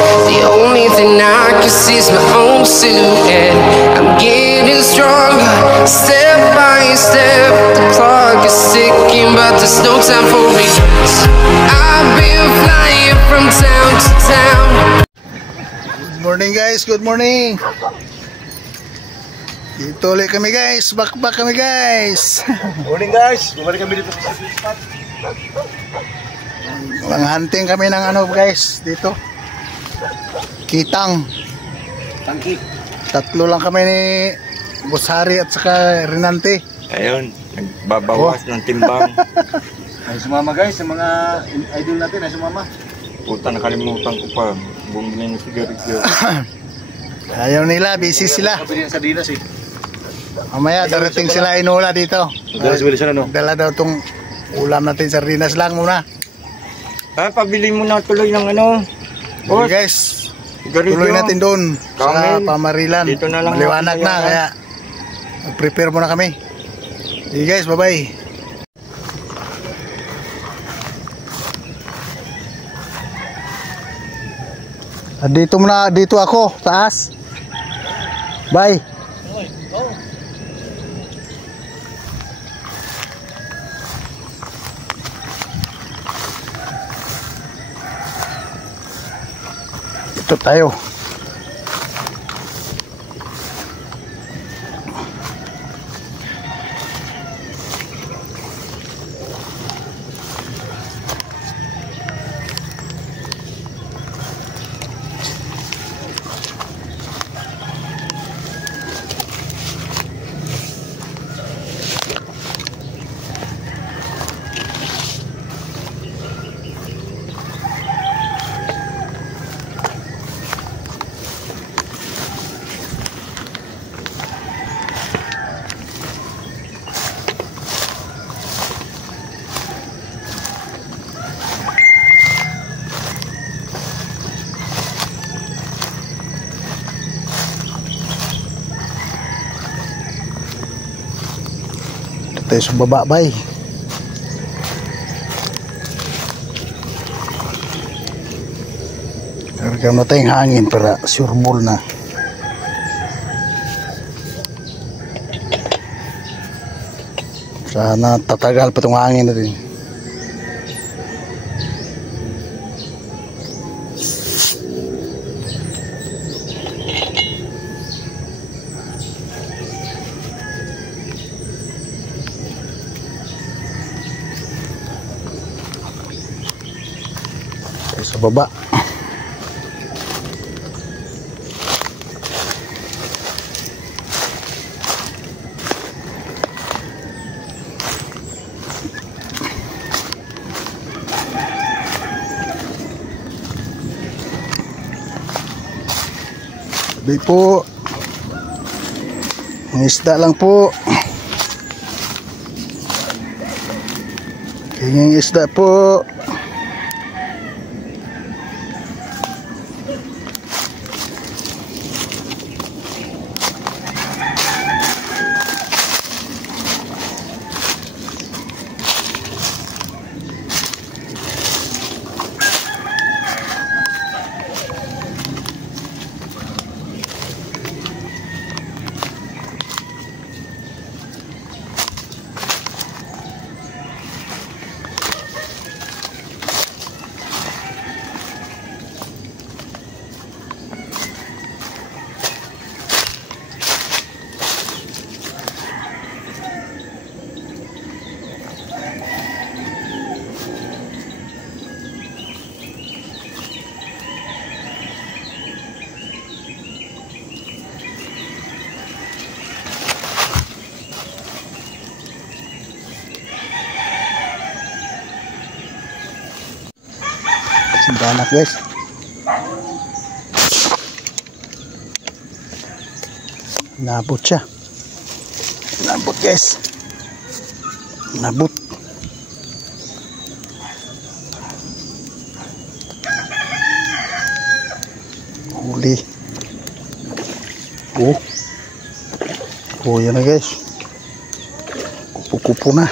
The only thing I can see is my own silhouette. I'm getting stronger, step by step. The clock is ticking, but there's no time for regrets. I've been flying from town to town. Good morning guys, good morning. Dito ulit kami guys, back kami guys. Morning guys, bumalik kami dito sa spot. Walang hunting kami ng ano guys, dito. Kitang. Tangki. Tatlo lang kami ni Busari at saka Renante. Ayun, nagbabawas ng timbang. Ay sumama guys, sa mga idol natin ay sumama. Puta, nakalimutan ko pa. Bumili ng sigarilyo. Ayaw nila, busy sila. Kabili ng sardinas eh. Mamaya darating sila inula dito. Dalas-bilis sila no? Dala daw tong ulam natin, sardinas lang muna. Pabili mo na tuloy ng ano. Okay, guys, sigarilyo. tuloy natin doon sa Kamil. Pamarilan. Dito na lang maliwanag na, kaya mag-prepare muna kami. Okay guys, bye-bye. Dito muna, dito ako, taas. Bye. Ito tayo. Tayo sa baba, bay. Karga mo tayong hangin para sureball na. Sana tatagal pa itong hangin natin. Sa baba. Sabi po, ang isda lang po. Kanyang isda po. Simbahan guys. Nabot siya. Nabot guys. Nabot. Huli. Oh. Oh yan na guys. Kupo-kupo na.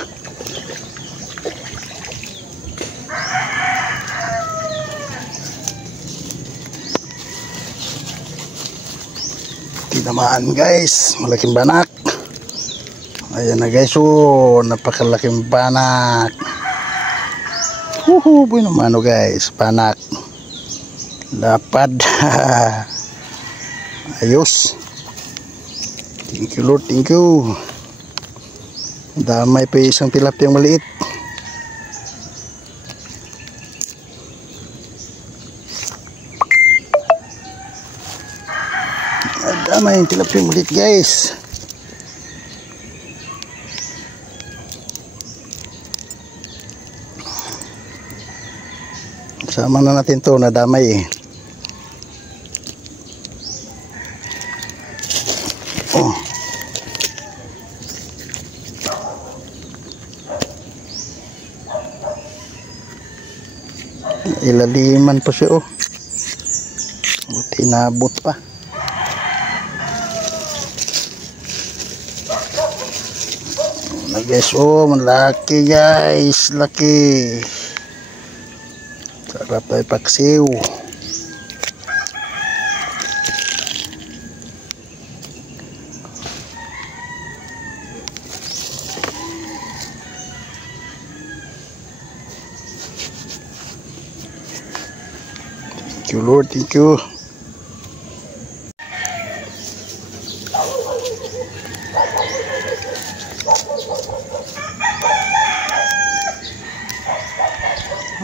Tinamaan guys, malaking banak. Ayan na guys, oh, napakalaking banak. Boy naman oh guys, banak. Lapad. Ayos. Thank you Lord, thank you. Damay pa isang tilapiyang maliit. Damay yung tilapiyang maliit guys. Sama na natin to, nadamay eh. Oh. Ilaliman pa siya oh. Buti nabot pa. Na guys, oh, malaki guys, laki. Sarap tayo paksiw. Thank you Lord, thank you.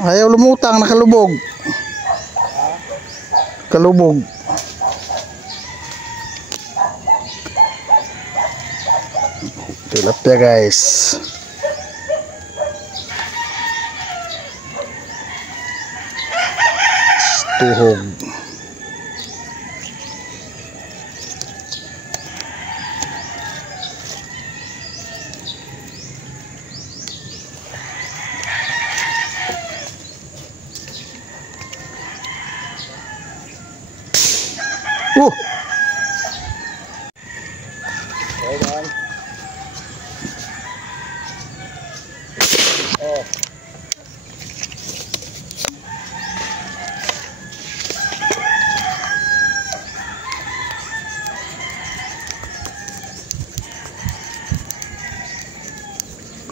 Ayaw lumutang, nakalubog. Kalubog. Tilapia guys. Tuhog.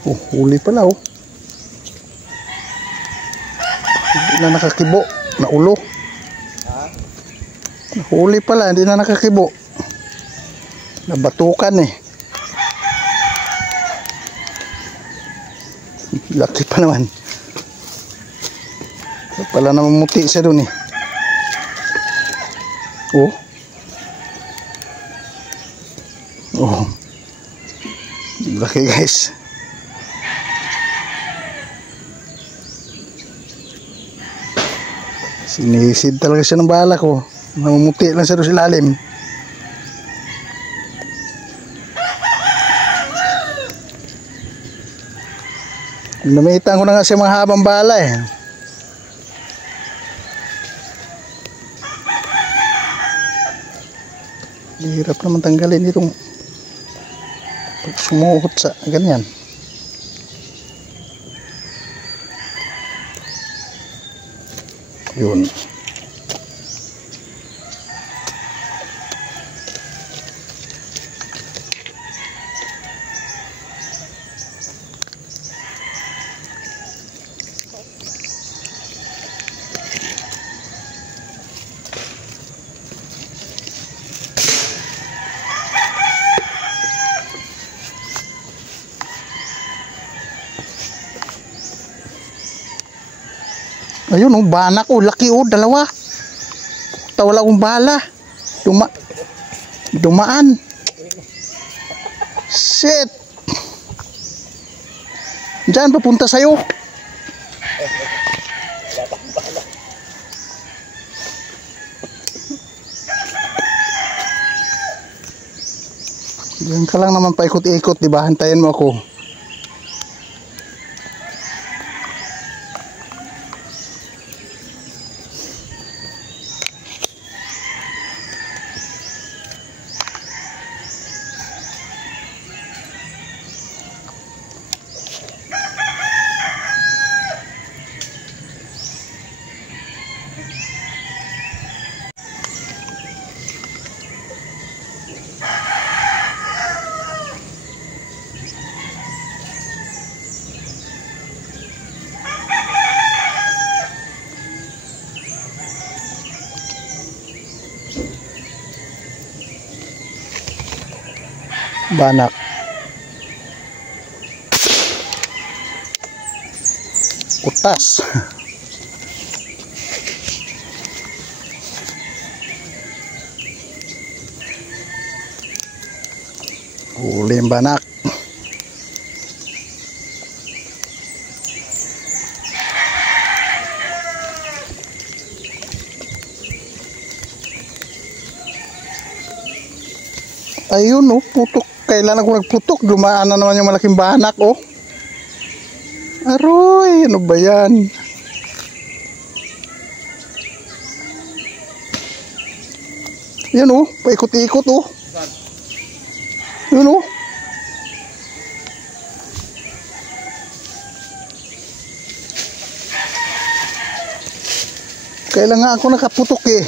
Oh, huli pala oh. Hindi na nakakibo, na ulo. Huli pala, hindi na nakakibo. Nabatukan eh. Laki pa naman. Pala namumuti siya dun eh. Oh. Oh. Laki guys. Sinisid talaga siya ng bala ko. Namumuti lang siya doon sa ilalim. Namitan ko na nga siya mga habang bala eh. Hirap naman tanggalin itong pag sumuhot sa ganyan. Yun. Ayun oh, banak oh, laki oh, dalawa. Wala akong bala. Dumaan. Shit. Diyan papunta sa'yo. Diyan ka lang naman paikot-ikot, di ba? Hantayin mo ako. Banak. Utas. Huli yung banak. Ayun oh, putok. Kailan ako nagputok, dumaan na naman yung malaking banak oh. Aroy, ano ba yan? Yan oh, paikot-ikot oh. Yun oh. Kailan nga ako nakaputok eh.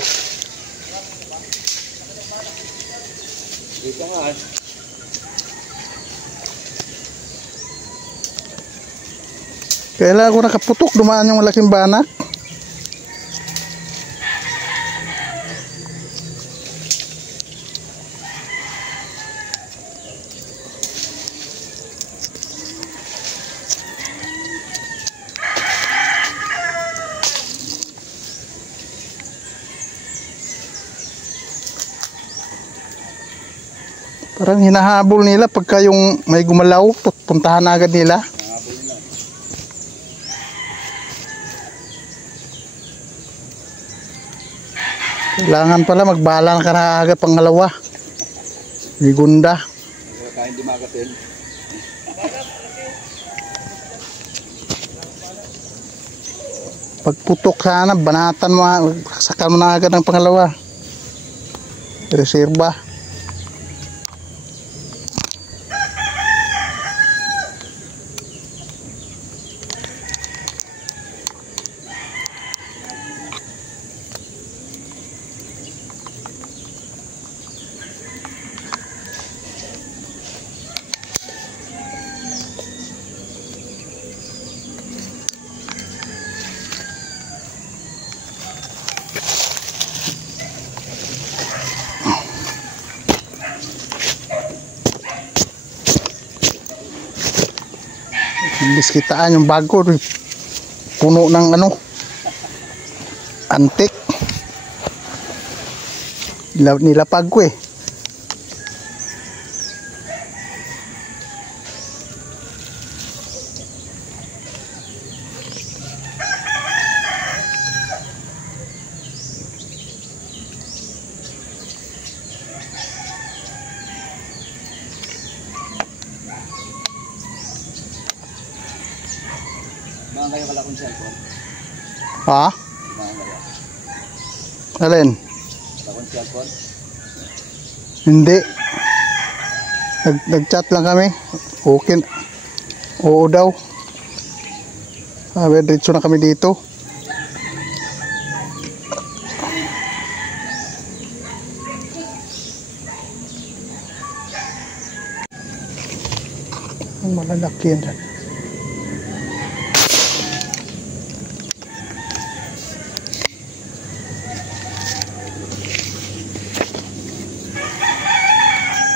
Dito nga eh. Kailan ako nakaputok, dumaan yung malaking banak. Parang hinahabol nila pagka yung may gumalaw, puntahan agad nila. Kailangan pala magbala ka na agad pangalawa. Ligunda. Kaya hindi makatin. Pagputok sana, banatan mo, sakal mo na agad ng pangalawa. Reserba. Biskitaan yung bago, puno ng ano, antik. Nilapag ko eh. Mga kayo kalakong cellphone. Ha? Mga kayo. Alin? Kalakong cellphone. Hindi. Nag-chat lang kami. Okay. Oo daw. Sabi, diretso na kami dito. Ang malalaki yan dyan.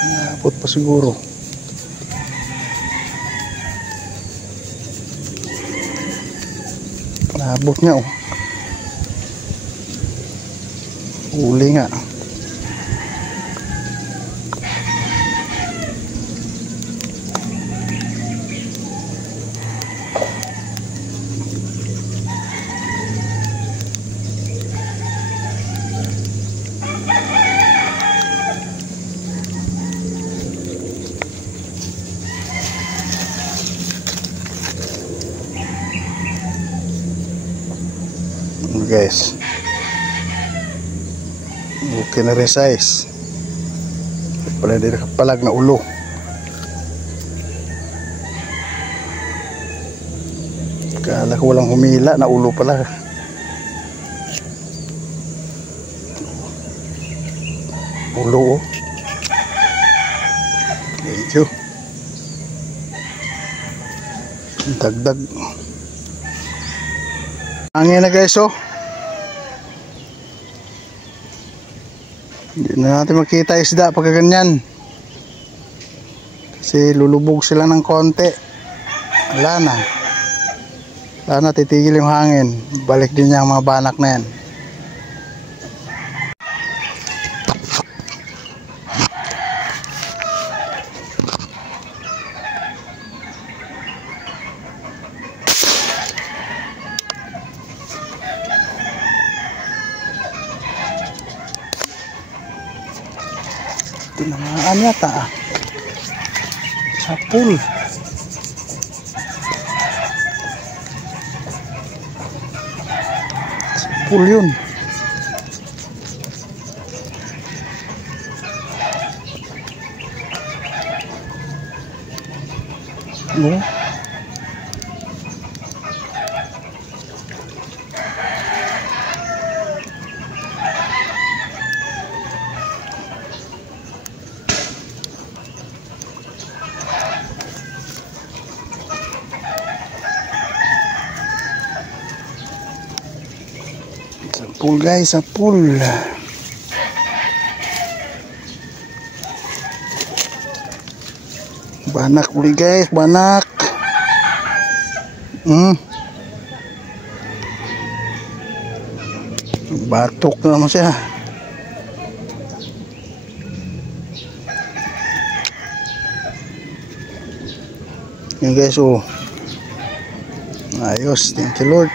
Naabot pa siguro. Naabot niya oh. Huli nga. Guys, okay na rin size. Pala din nakapalag na ulo. Kala ko walang humila na ulo pala. Ulo oh. Medyo dagdag. Hangin na guys oh. Hindi na natin makita isda pagka ganyan. Kasi lulubog sila ng konti. Wala na. Wala na, titigil yung hangin. Balik din yung mga banak na yan. Tinamaan yata sa pool. Sa pool yun. No? Sa pool guys, sa pool. Banak uli guys, banak. Batok na naman siya. Yan guys, oh. Ayos, thank you Lord.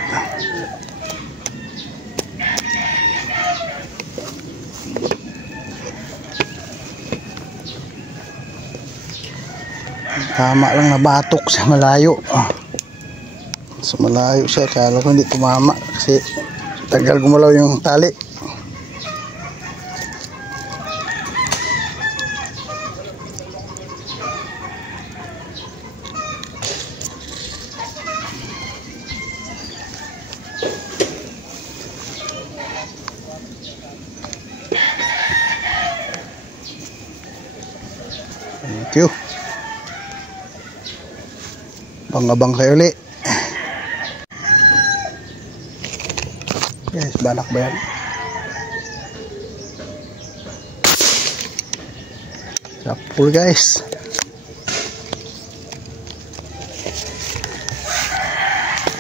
Tama lang na batok sa malayo. Sa malayo siya, kala ko hindi tumama kasi tagal gumalaw yung tali. Thank you. Bangabang kayo ulit. Yes, banak ba yan? Sa pool guys.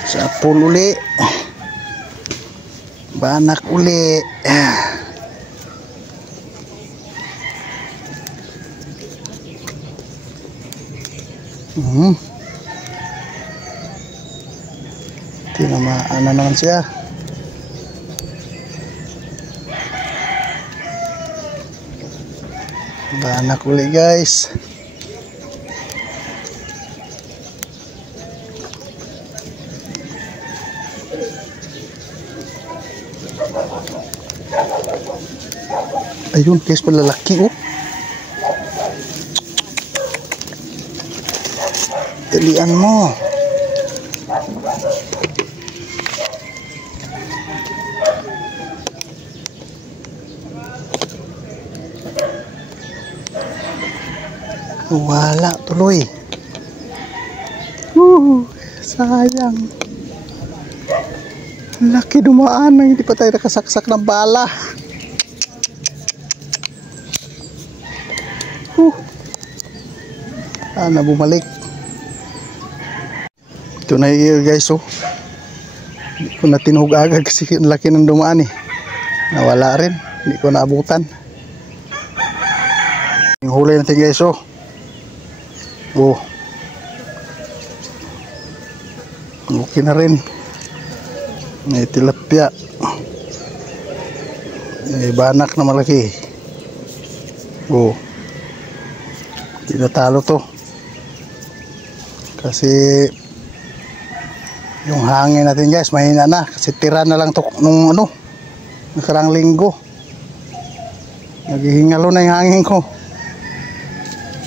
Sa pool uli. Banak uli. Tinamaan na naman siya. Banak uli guys. Ayun guys, palalaki oh. Dalian mo. Wala tuloy. Sayang. Laki dumaan na hindi pa tayo nakasaksak ng bala. Na bumalik. Ito na yun guys oh. Hindi ko na tinuhog agad kasi laki ng dumaan eh. Nawala rin. Hindi ko naabutan. Yung huli natin guys oh. Oh. Okay na rin. May tilapia. May banak na malaki. Oh. Hindi natalo to. Kasi yung hangin natin guys mahina na. Kasi tira na lang to nung ano, nakarang linggo. Naghihingalo na yung hangin ko.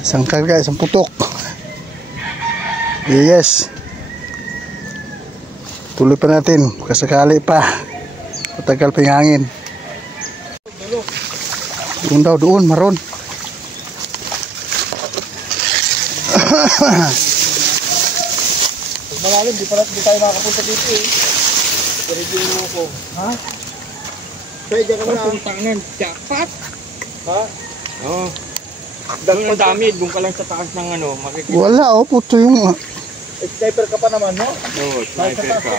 Isang karga, isang putok. Yes. Tuloy pa natin. Kasakali pa. Matagal pa yung hangin. Doon daw, doon, maron. Malalim, di tayo makapunta dito eh. I-review mo ko. Ha? Kaya dyan ka na. Puntangan, dapat. Ha? Oo. Doon ang dami, doon ka lang sa taas ng ano, makikita. Wala oh, puto yung... Sniper ka pa naman, no? Oo, sniper ka.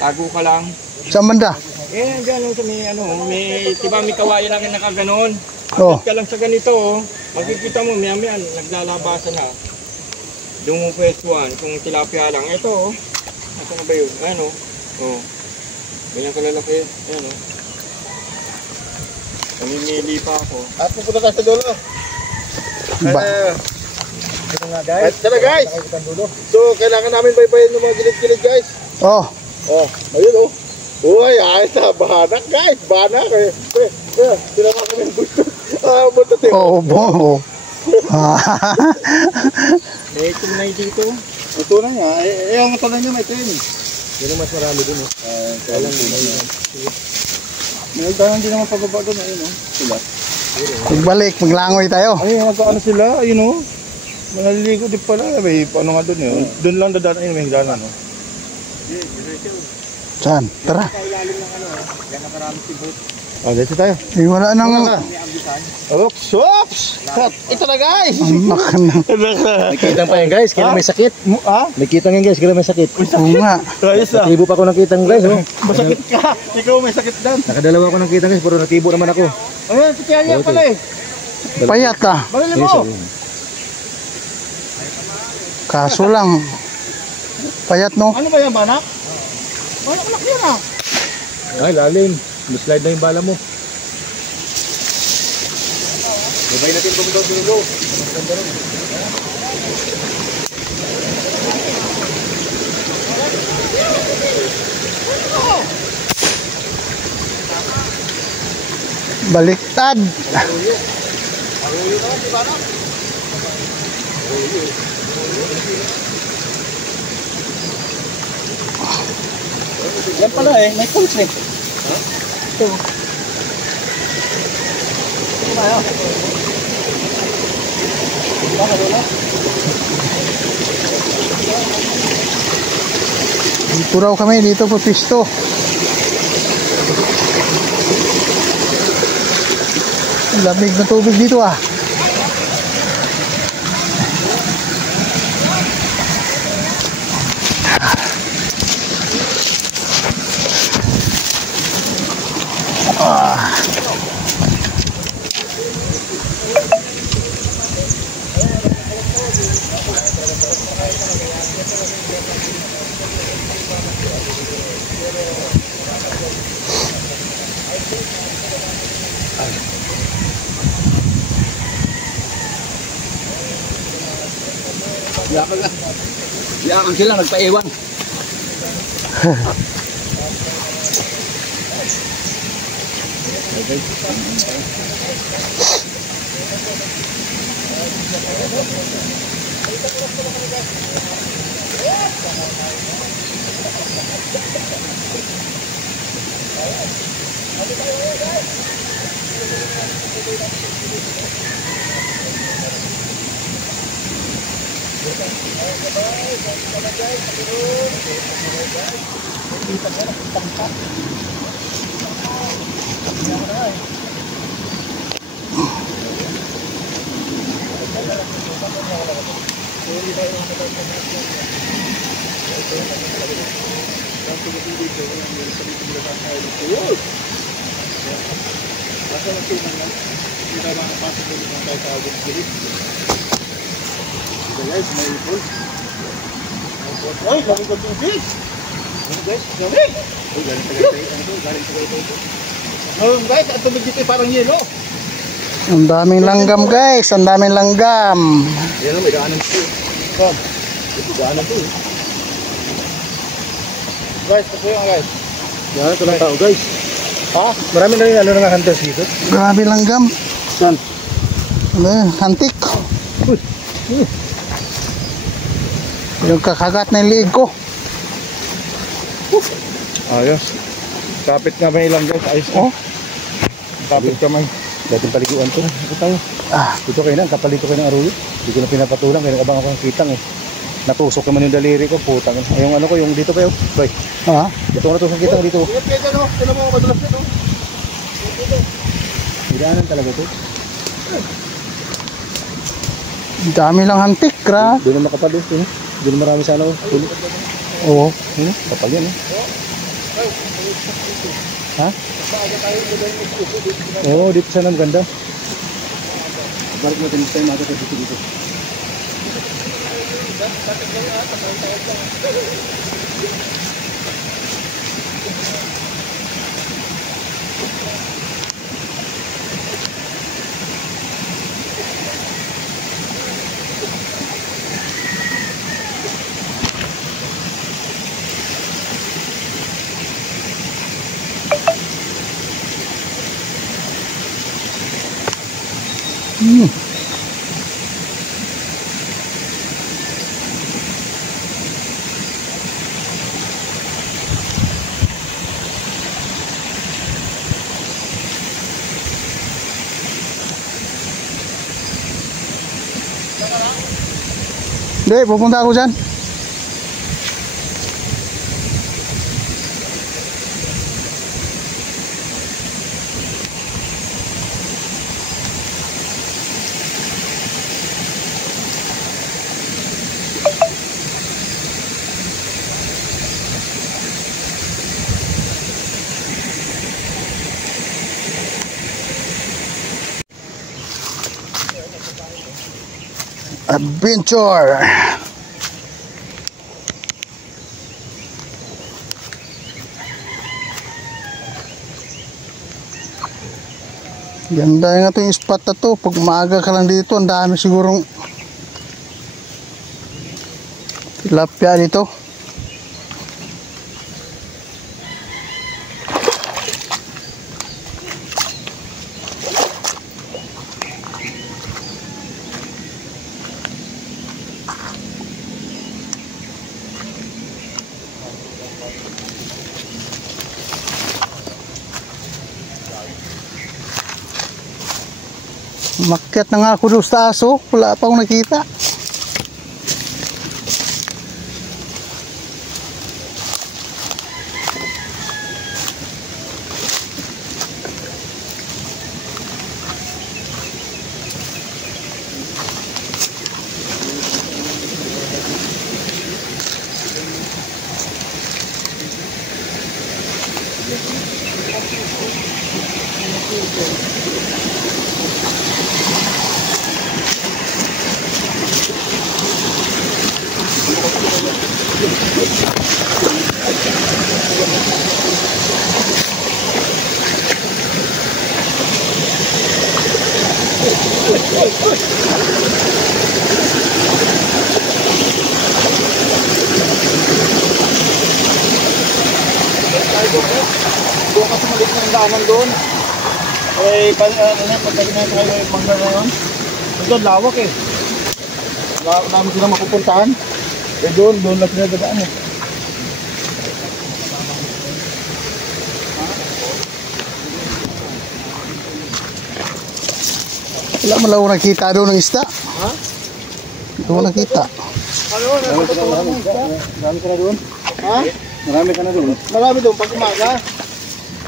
Tago ka lang. Sa banda? Eh, dyan sa may ano, may, diba may kawayan lang yung nakaganon. Oh. Agad ka lang sa ganito, oh. Makikita mo, maya naglalabasan na. Doon mo pwestuhan, kung tilapia lang. Ito, oh. Ito na ba yun? Ano? Oh. Ganyan kalalaki. Ayan, oh. Namimili pa ako. At pupunta tayo sa dulo. Ba? Ito nga guys. Tara guys. So, kailangan namin baybayin yung mga gilid-gilid guys. Oh. Oh, ayun oh. Uy, ayos na. Banak guys. Banak. Sinama kami ng gusto. Buntot eh. Oh, bo. May tunay dito. Ito na niya. Ang tunay niya may tin. Yan ang mas marami dun oh. Kaya lang din na. May dahan din naman pababa dun. Ayun oh. Sila. Pagbalik, maglangoy tayo. Ay, nagkaano sila. Ayun oh. Manaliligo din pala. May paano nga dun yun. Dun lang dadaan. Ayun, may higdanan oh. Saan? Tara. Oh, dito tayo. Eh, wala nang... Oops, oops! Ito na guys! Nakita pa yan guys, kaya may sakit. Ha? Nakita nga guys, kaya may sakit. Oo nga. Ayos ah. Natibo pa ako ng kitang guys. Oh. Masakit ka. Ikaw may sakit dan. Nakadalawa ako ng kitang guys, pero natibo naman ako. Ayun, si Tianya pala eh. Payat ah. Balili mo. Kaso lang. Payat no? Ano ba yan, banak? Banak yan ah. Ay, lalim. Slide na yung bala mo. Babay natin kung daw dulo. Baliktad. Yan pala eh, may pulse eh. Ito. Dito raw kami, dito po pisto. Lamig na tubig dito ah. Yakan sila, nagpaiwan. Ay, lamig ang tubig. Guys, lamig. Oh, guys, ang tubig dito parang yelo. Ang daming langgam guys, ang daming langgam. Yan, may daanan ito. Ito, daanan ito. Guys, ito yung guys. Yan, ito lang tao guys. Ha? Marami na rin ano nga hunters dito. Grabe langgam. Saan? Ano yun? Hantik. Yung kakagat na yung liig ko. Ayos. Kapit nga may ilang guys. Ayos. Oh. Kapit kamay. Dating paliguan to. Ito tayo. Dito kayo na, kapalito kayo ng aruyo. Hindi ko na pinapatulang, kaya nakabang ako ng kitang eh. Natusok naman yung daliri ko, putang. Yung ano ko, yung dito kayo. Boy, Ha? dito ko natusok kitang dito. Ingat kayo dyan oh. Sino mo madulas dito? Hidaanan talaga ito. Dami lang hantik, gra. Doon na makapal doon. Doon na marami sana. Tulo. Oo. Kapal yan. Ha? Oo, dito sana maganda. Balik natin next time agad dito. Hindi, pupunta ako dyan. Adventure. Ganda nga itong spot na to. Pag maaga ka lang dito, ang dami sigurong tilapia dito. Makyat na nga ako doon sa aso. Wala pa akong nakita. Doon kasi maliit na yung daanan doon. Pagdating na tayo yung mangga ngayon. Doon, lawak eh. Dami silang mapupuntahan. Doon lang sila dadaan eh. Wala mo lang ako nakita doon ng isda. Ha? Hindi ko nakita. Marami ka na doon. Ha? Marami ka na doon. Marami doon pag umaga.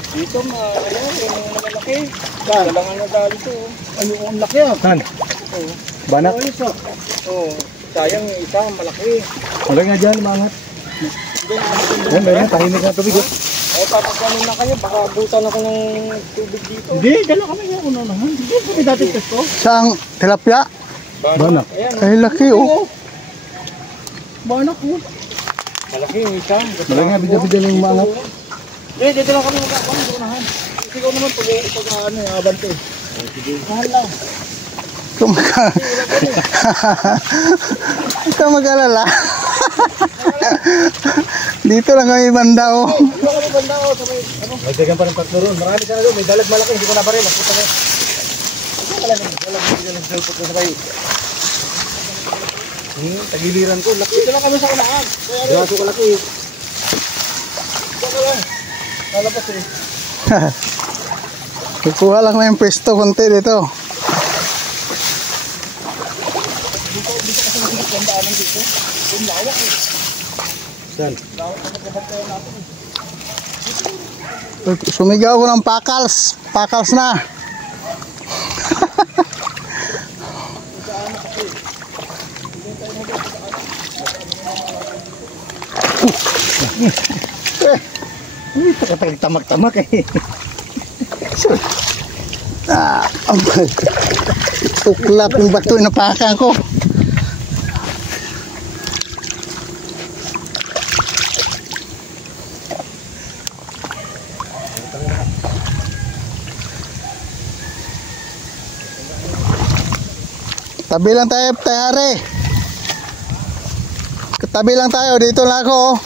Dito, yung malalaki. Saan? Dalangan na dali to. Ay, yung laki ah. Saan? Banak? Ayos ah. Oh, sayang yung isa, malaki. Malaki nga dyan, mangat. Yan, meron. Tahimik na tubig. Eh, papagkanin na kayo, baka abutan ako ng tubig dito. Hindi, dala kami nga una naman. Hindi kami dati pesto. Saang tilapia? Banak. Ayan, Ay, laki oh. Banak ko. malaki yung isa. Malaki nga, bidya-bidya lang yung mangat. Eh, dito lang kami magkakon. Hindi ko nahan. Ikaw naman pag ano yung abante. Sige. Mahal lang. Ito mag-alala. Dito lang kami banda oh. Dito kami banda ko. Sabay, ano? May dagan pa ng tatlo doon. Marami ka na doon. May dalag malaki. Hindi ko na pa rin. Magpunta na. Dalag. Tagiliran ko. Laki. Dito lang kami sa unahan. Braso ko laki. Dito ka lang. Lalabas eh. Kukuha lang na yung pwesto konti dito. Dito kasi nakikitandaanan dito. Yung lawak eh. Saan? Lawak na magkabantayan natin eh. Sumigaw ko ng pakals. Pakals na. Tamak-tamak eh. Tuklap yung bato inapakan ko. Tabi lang tayo, Tayari. Katabi lang tayo, dito lang ako.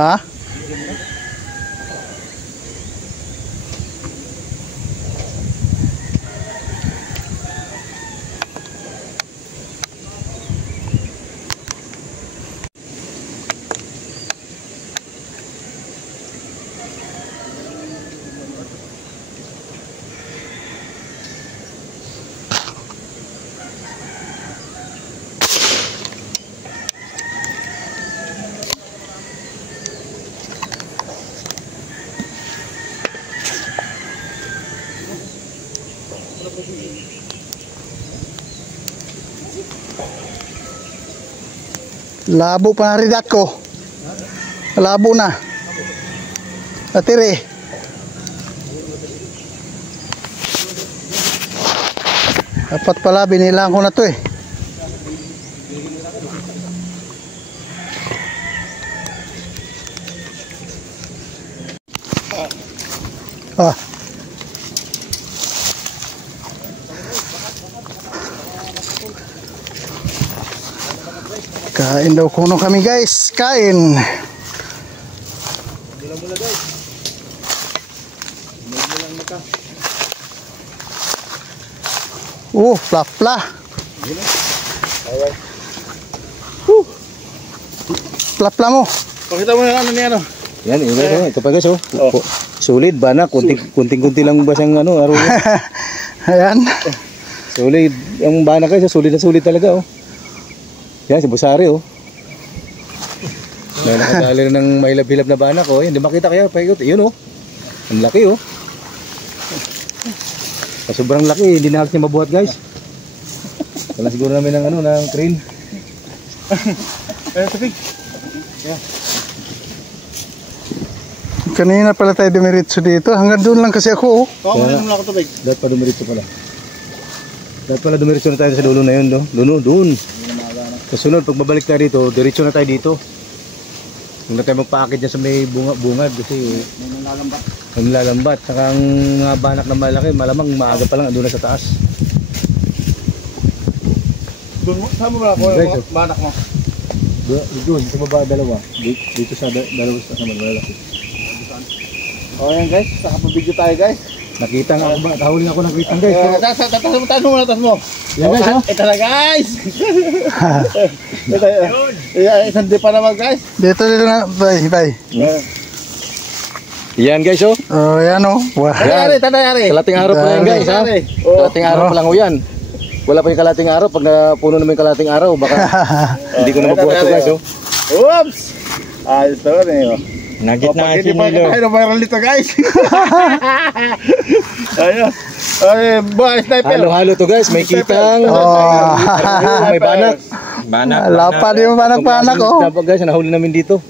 Ha? Labo pa na ridat ko. Labo na. Natiri. Dapat pala binilang ko na to eh. Ah. Kain daw kuno kami guys, kain. Plapla. Plapla mo. Pakita mo yung ano niya, ano? Yan, ito pa guys, oh. Solid, banak, kunting-kunti lang basang ano, araw. Ayan. Solid, yung banak guys, solid na solid talaga, oh. Yan, si Busari, oh. May nakadali rin ng mailab-hilab na banak, oh. Yan, di makita kaya, paikot. Yun, oh. Ang laki, oh. Sobrang laki, hindi na niya mabuhat, guys. Wala siguro namin ng, ano, ng crane. Tubig. Yeah. Kanina pala tayo dumiritso dito. Hanggang doon lang kasi ako, oh. Kaya mo lang ako tubig. Dapat pa dumiritso pala. Dapat pala dumiritso na tayo sa dulo na yun, do. Doon. Kasunod, pag mabalik tayo dito, diretso na tayo dito. Huwag na tayo magpaakit dyan sa may bungad kasi may nalalambat. Saka ang mga banak na malaki, malamang maaga pa lang, doon na sa taas. Saan mo ba ako yung banak mo? Doon, sa baba dalawa. Dito sa dalawa sa malalaki. O yan guys, nakapabidyo tayo guys. Nakita nga ako ba? Kahuli nga ako nakita guys. Tatas mo. Yan guys, oh. Ito na guys. Isang di pa naman guys. Dito na. Bye. Yan guys, oh. Oh, yan, oh. Wow. Tanayari. Kalating araw pa yan guys, ha? Kalating araw pa lang ho yan. Wala pa yung kalating araw. Pag napuno naman yung kalating araw, baka hindi ko na mabuhat to guys, oh. Oops! Ayos to rin, oh. Nagitna si Milo. Ay, viral dito guys. Ayos. Ay, boy, sniper. Halo-halo to guys, may kitang. Oh. May banak. Lapad yung banak-banak, oh. Dapat guys, nahuli namin dito.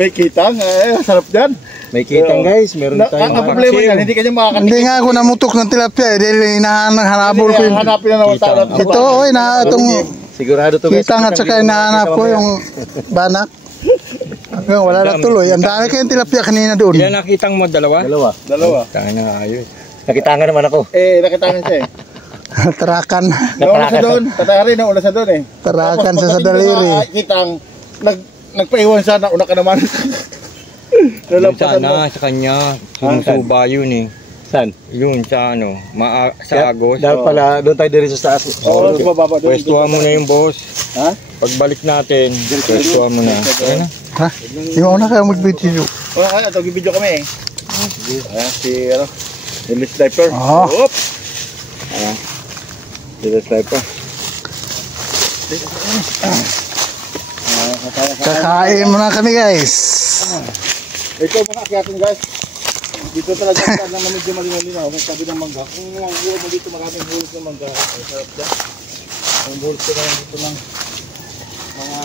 May kitang, sarap dyan. May kitang guys, meron tayong ang problema yan, hindi kanya makakatikin. Hindi nga ako namutok ng tilapia eh. Dahil hinahanapol ko yung... Hanapin na naman tayo. Ito, oh, itong sigurado to guys. kitang at saka hinahanap ko yung banak. Hanggang wala na tuloy. Ang dami kayong tilapia kanina doon. Ilan nakitang mo? Dalawa? Dalawa. Dalawa. Tanga na ayos. Nakita nga naman ako. Nakita nga siya eh. Tarakan. Nauna sa doon, tatari nauna sa doon eh. Tarakan Tapos sa pagdating doon, daliri. kitang nagpaiwan siya, nauna ka naman. Yung Nalampasan mo. sana sa kanya, sumusuba yun eh. Saan? Yun sa ano, sa Agos. Dapat pala, doon tayo diretso sa taas. Oo, mababa doon. Pwestuhan mo na yung boss. Ha? Pagbalik natin, pwestuhan mo na. Ayan na. Ha? Yung una kayo mag-video. Oh, ay, ito, video kami eh. Sige. Ayan, si, ano, yung sniper. Oo. Oop! Ayan. Si sniper. Kakain muna kami guys. Ito mga akyatin guys. Dito talaga na medyo malinaw-linaw. May sabi ng mangga. Kung mabuhay mo dito maraming hulog ng mangga. Ay, sarap dyan. Ang hulog ko na dito ng mga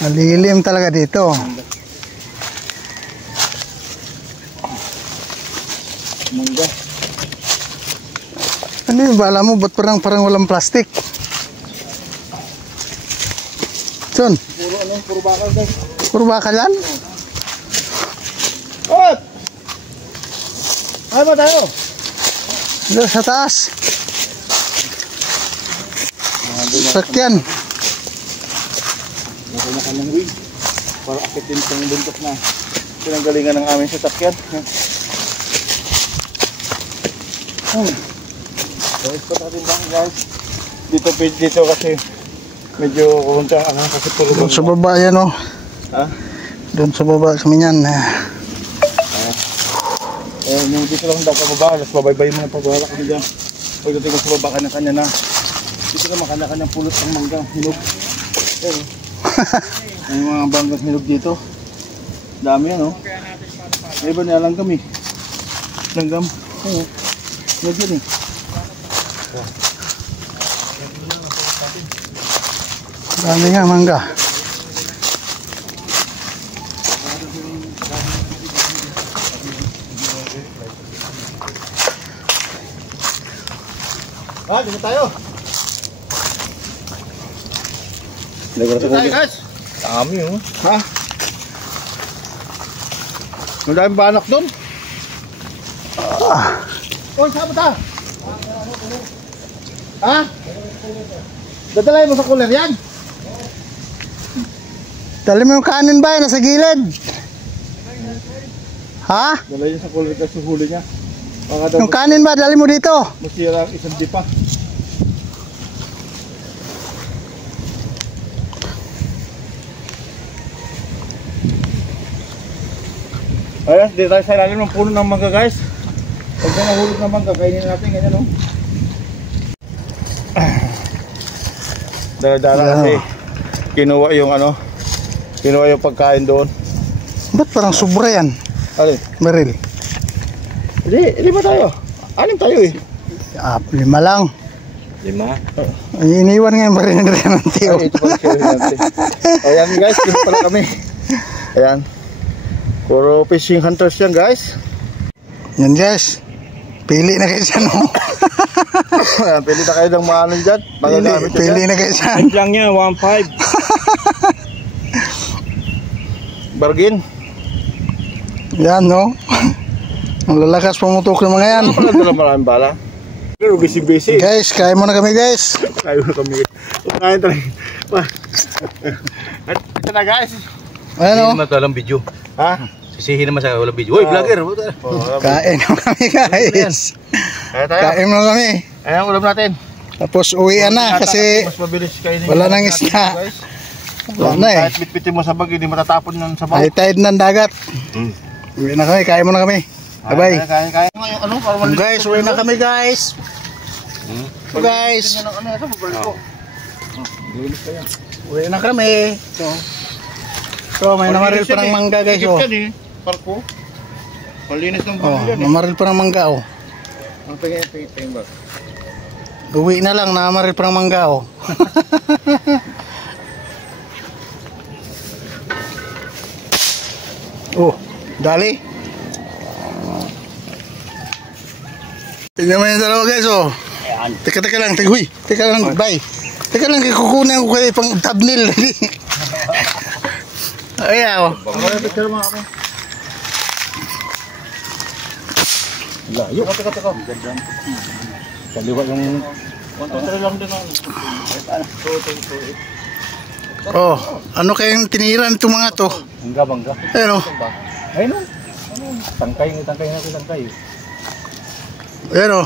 Malilim talaga dito. mangga. Ano yung bala mo? Ba't parang walang plastic? Son, Puro ano, puro bakal guys. puro bakal yan? Hop! Ay ba tayo? Doon sa taas. Sakyan. Nakunakan ng wig. Para akitin itong buntok na pinanggalingan ng aming sasakyan. Guys, pa natin bang guys? Dito kasi medyo kuntang ano kasi puro Doon sa baba yan oh. Ha? Doon sa baba kami yan. Yung dito lang daw pababa, tapos babaybay mo na pababa kami dyan. Pagdating mo sa baba, kanya-kanya na. Dito naman kanya-kanya pulot ng manggang hinog. Ayun. May mga banggang hinog dito. Dami yan oh. May iba na langgam eh. Langgam. Ayun. Hinog yan eh. Dami nga mangga. Ha, dito tayo. Dito tayo guys. Dami oh. Ha? Ang daming banak doon. Oh, saan mo ta? Ha? Dadalay mo sa cooler yan? Dali mo yung kanin ba? Nasa gilid. Ha? Dalay niya sa cooler kasi huli niya. Baka daw Yung kanin ba? Dali mo dito. masira ang isang dipa. Ayan, dito tayo sa ilalim ng puno ng mangga guys. Pag na nahulog ng mangga, kainin natin ganyan oh. Dala-dala kasi kinuha yung ano, kinuha yung pagkain doon. Ba't parang sobra yan? Alin? Maril. Hindi ba tayo? Anim tayo eh. 5 lang. 5. Ay, iniwan nga yung maril ng Tiyo. Ay, ito pala siya natin. Ayan guys, dito pala kami. Ayan. Puro fishing hunters yan guys. Yan guys. Pili na kayo dyan oh. Ayan, pili na kayo ng mga ano dyan. Magagamit Pili na kayo dyan. Ito lang yan, 1.5. Bargain. Yan no. Ang lalakas pumutok ng mga yan. Ano pala dala maraming bala? Pero busy-busy. Guys, kain muna kami guys. Kayo na kami. Kain talaga. Ito na guys. Ayan Hindi oh. naman walang video. Ha? Sisihin naman sa walang video. Uy, vlogger! Kain muna kami guys. Kaya tayo. Kain muna kami. Ayan, ulam natin. Tapos uwian na kasi mas mabilis kainin. wala nang isda. Wala na eh. Kahit bitbitin mo sa bag, hindi matatapon ng sabaw. High tide ng dagat. Uwi na kami, kain muna kami. Bye-bye. Kaya ngayon, ano, para malinis. Guys, uwi na kami guys. So guys, Tingnan ang ano, ito, babalik ko. uwi na kami. So may namaril pa ng mangga guys oh. Higit yan eh, parko. Malinis ng Oh, buhay yan eh. namaril pa ng mangga oh. Ang tingin ba? Uwi na lang, namaril pa ng mangga oh. Oh, dali. Tingnan mo yung dalawa guys oh. Teka lang, huy. Teka lang, bye. Teka lang, kukunin ko kayo pang thumbnail. Ayan oh. Ang picture mo ako. Layo. Teka. Kaliwa yung... 1-2-3 lang din. Oh, ano kayang tiniran itong mga to? Bangga. Ayun o. Ayun o. Tangkay natin tangkay. Ayun o.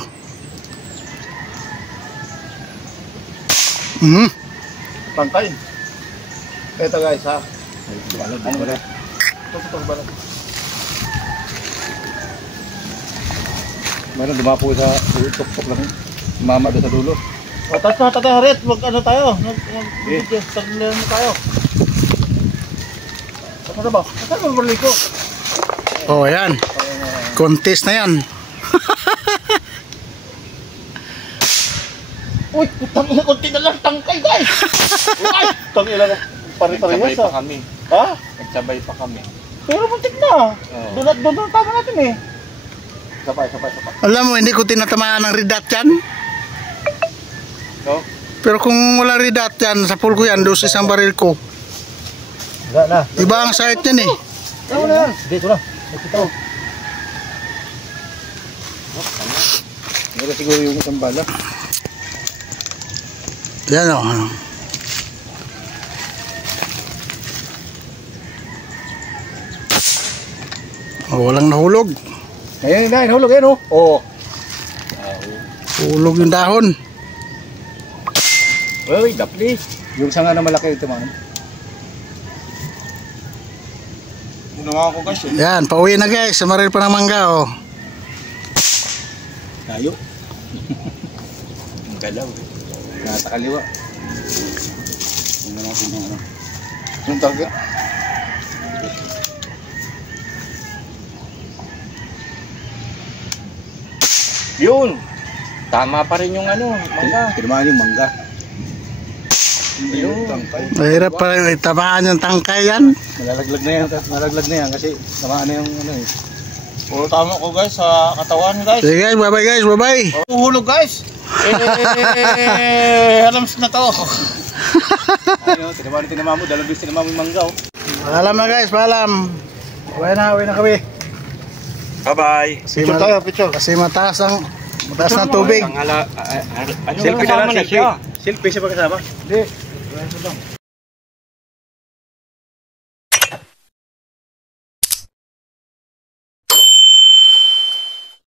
Mhm. Pantay. Ito guys ha. Balad. Balad. Ito balad. Meron dumapo sa tuk-tuk lang. Mama doon sa dulo. O, tapos na Tatay Harit, ano tayo? Taglan mo tayo. Ano na ba? Saan mo balik ko? Oh, ayan. Contest na yan. Uy, tangina, konti na lang tangkay guys! Uy, tangina na. Pare-parehas Nagsabay pa ah. kami. Ha? Nagsabay pa kami. Pero muntik na. Doon ang tama natin eh. Sapay. Alam mo, hindi ko tinatamaan ng redat yan. No? Pero kung wala redat yan, sa pool ko yan, doon sa isang baril ko. Wala na. Iba ang site yan eh. Ano na yan? Dito na. Ito. Meron siguro yung isang bala. Yan o. Oh, walang nahulog. Ayun na, inahulog yan o. Oo. Hulog yung dahon. Uy, dapli. Yung sanga na malaki ito man. Ginawa ko guys eh. Yan, pauwi na guys. Sa maril pa ng mangga oh. Tayo. Ang galaw. Nasa kaliwa. Tingnan natin yung ano. Yung taga. Yun. Tama pa rin yung ano, mangga. Tinamaan yung mangga. Yun. Mahirap pa rin itamaan yung tangkay yan. Malalaglag na yan kasi tamaan na yung ano eh. Puro tama ko guys sa katawan guys. Sige guys, bye bye guys, bye bye. Uhulog guys. Alams na to. Ayun, tinamaan mo, dalawang bis tinamaan mo yung mangga oh. Paalam na guys, paalam. Uwi na kami. Bye-bye. Picture tayo, picture. Kasi mataas ng tubig. Ano Selfie na kasama lang, na siya? selfie siya pa kasama. Hindi.